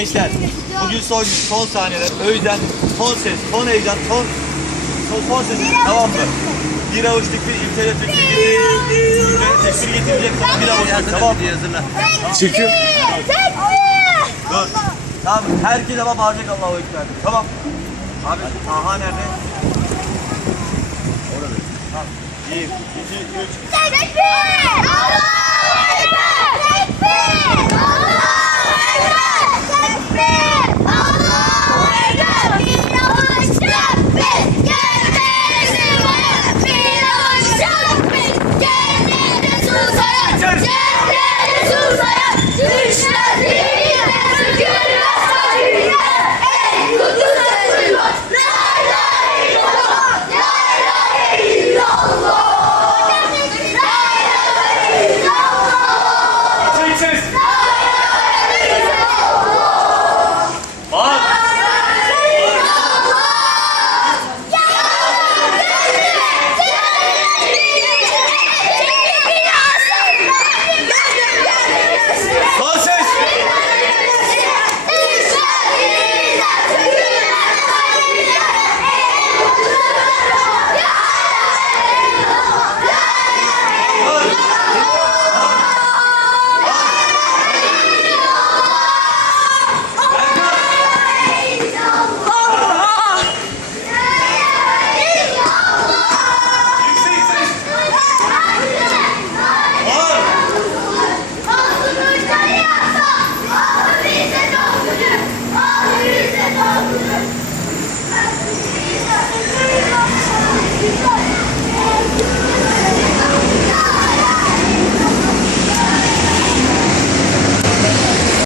Gençler bugün son son saniyeler. O yüzden son ses, son heyecan, son son, son ses. Tamam mı? Bir avuç tekbir, imtiyaz tekbir getirecek. İmtiyaz tekbir getirecek. Bir avuç tekbir, tamam mı? Çekiyor. Dur. Tamam. Herkes ama bağıracak Allahu Ekber. Tamam. Abi Taha nerede? Orada. Tamam. Bir, iki, üç. Tekbir! Allah